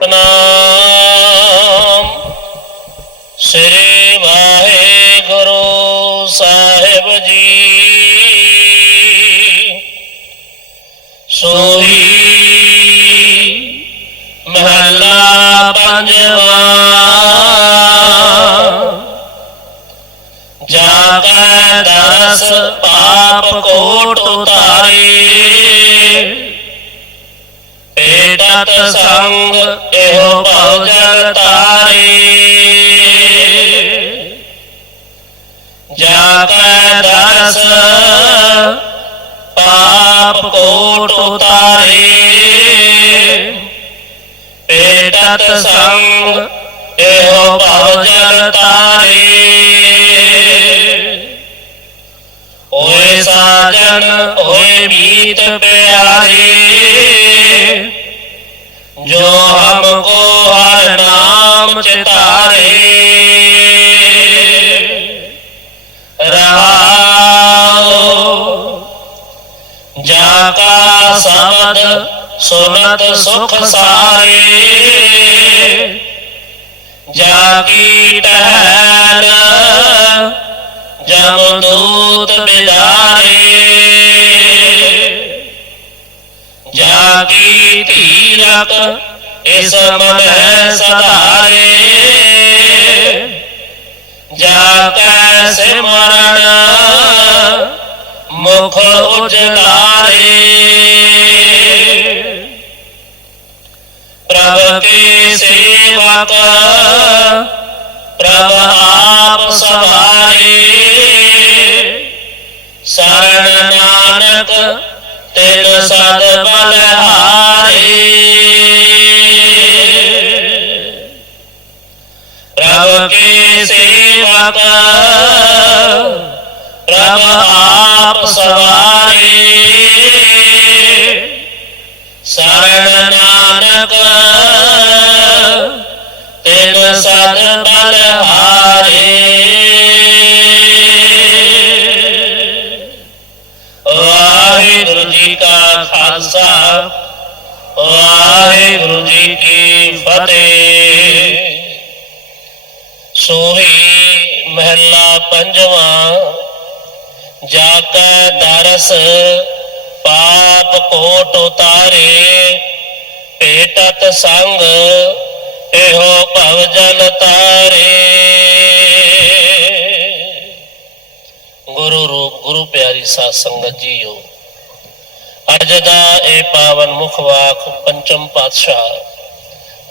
ਸਤਨਾਮ। ਸ੍ਰੀ ਵਾਹਿਗੁਰੂ ਸਾਹਿਬ ਜੀ। ਸੋਹੀ ਮਹਲਾ ਪੰਜਵਾ। ਜਾ ਕੈ ਪਾਪ ਕੋਟ ਉਤਾਰੇ ਪੇਟਤ ਸੰਗ, ਇਹੋ ਭਉ ਜਲ ਤਾਰੇ ਜਾ ਕੈ ਦਰਸ, ਪਾਪ ਕੋਟ ਉਤਾਰੇ। ਪੇਟਤ ਸੰਗ, ਇਹੋ ਭਉ ਜਲ ਤਾਰੇ ਓਏ ਸਾਜਨ ਓਏ ਮੀਤ ਪਿਆਰੇ। ਜੋ ਹਮਕੋ ਹਰ ਨਾਮ ਚਿਤਾਰੇ ਰਹਾਓ। ਜਾ ਕਾ ਸਬਦ ਸੁਨਤ ਸੁਖ ਸਾਰੇ। ਜਾ ਕੀ ਟਹਿਲ ਜਮ ਦੂਤ ਬਿਦਾਰੇ ਜਾ ਇਸ ਮਨ ਸਦਾਰੇ ਜਾ ਕੈ ਸਿਮਰਨ, ਮੁਖ ਉਜਲਾਰੇ। ਪ੍ਰਭ ਕੇ ਸੇਵਕ, ਪ੍ਰਭ ਆਪ ਸਵਾਰੇ ਸਰਣ ਨਾਨਕ ਤਿਲ ਸਦ ਬਲਹਾਰੇ ਪ੍ਰਭ ਕੇ ਸੇਵਕ ਪ੍ਰਭ ਆਪ ਸਵਾਰੇ। ਸਰਣ ਨਾਨਕ ਤਿਲ ਸਦ ਬਲਹਾਰੇ ਵਾਹਿਗੁਰੂ ਜੀ ਕਾ ਖਾਲਸਾ, ਵਾਹਿਗੁਰੂ ਜੀ ਕੀ ਫਤਿਹ। ਸੋਹੀ ਮਹਿਲਾ ਪੰਜਵਾਂ ਜਾ ਕੈ ਦਰਸ, ਪਾਪ ਕੋਟ ਉਤਾਰੇ, ਭੇਟਤ ਸੰਗ, ਇਹੋ ਭਵ ਜਲ ਤਾਰੇ। ਗੁਰੂ ਰੂਪ, ਗੁਰੂ ਪਿਆਰੀ ਸਾਧ ਸੰਗਤ ਜੀਓ, ਅੱਜ ਦਾ ਇਹ ਪਾਵਨ ਮੁਖ ਵਾਕ ਪੰਚਮ ਪਾਤਸ਼ਾਹ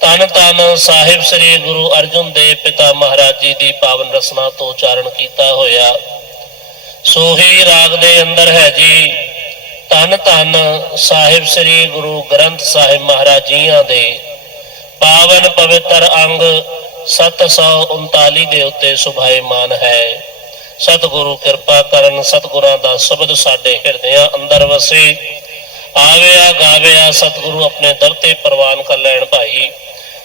ਤਨ ਤਨ ਸਾਹਿਬ ਸ੍ਰੀ ਗੁਰੂ ਅਰਜਨ ਦੇਵ ਪਿਤਾ ਮਹਾਰਾਜ ਜੀ ਦੀ ਪਾਵਨ ਰਸਨਾ ਤੋਂ ਉਚਾਰਨ ਕੀਤਾ ਹੋਇਆ। ਸੋਹੀ ਰਾਗ ਦੇ ਅੰਦਰ ਹੈ ਜੀ, ਤਨ ਤਨ ਸਾਹਿਬ ਸ੍ਰੀ ਗੁਰੂ ਗ੍ਰੰਥ ਸਾਹਿਬ ਮਹਾਰਾਜ ਜੀਆਂ ਦੇ। ਪਾਵਨ ਪਵਿੱਤਰ ਅੰਗ 739 ਦੇ ਉੱਤੇ ਸੁਭਾਏਮਾਨ ਹੈ। ਸਤਿਗੁਰੂ ਕਿਰਪਾ ਕਰਨ ਸਤਿਗੁਰਾਂ ਦਾ ਸ਼ਬਦ ਸਾਡੇ ਹਿਰਦਿਆਂ ਅੰਦਰ ਵਸੇ। ਆਵਿਆ ਗਾਵਿਆ ਸਤਿਗੁਰੂ ਆਪਣੇ ਦਰ ਤੇ ਪ੍ਰਵਾਨ ਕਰ ਲੈਣ ਭਾਈ।